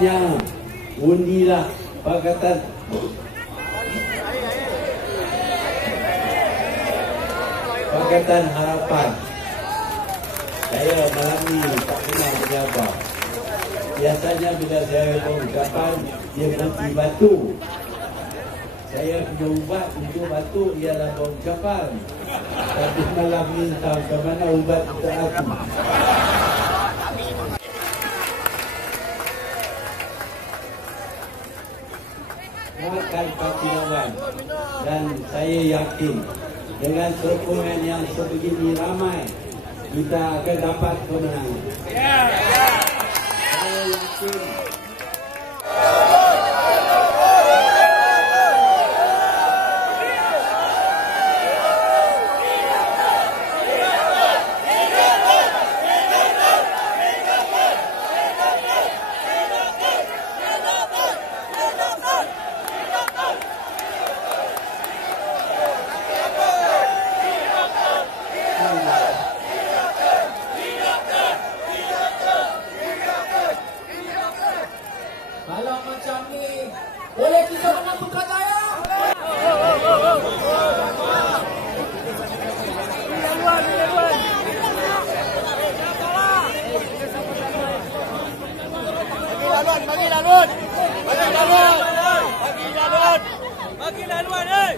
semuanya undilah Pakatan Harapan. Saya malam ni tak pernah berjawab. Biasanya bila saya berucapan, dia berhenti batu. Saya punya ubat untuk batu ialah berucapan. Tapi malam ni tahu ke mana ubat untuk aku. Akan Parti Lawan, dan saya yakin dengan sokongan yang sebegini ramai kita akan dapat kemenangan. Saya yakin kalau macam ni, boleh kita menang Putrajaya? Bagi laluan,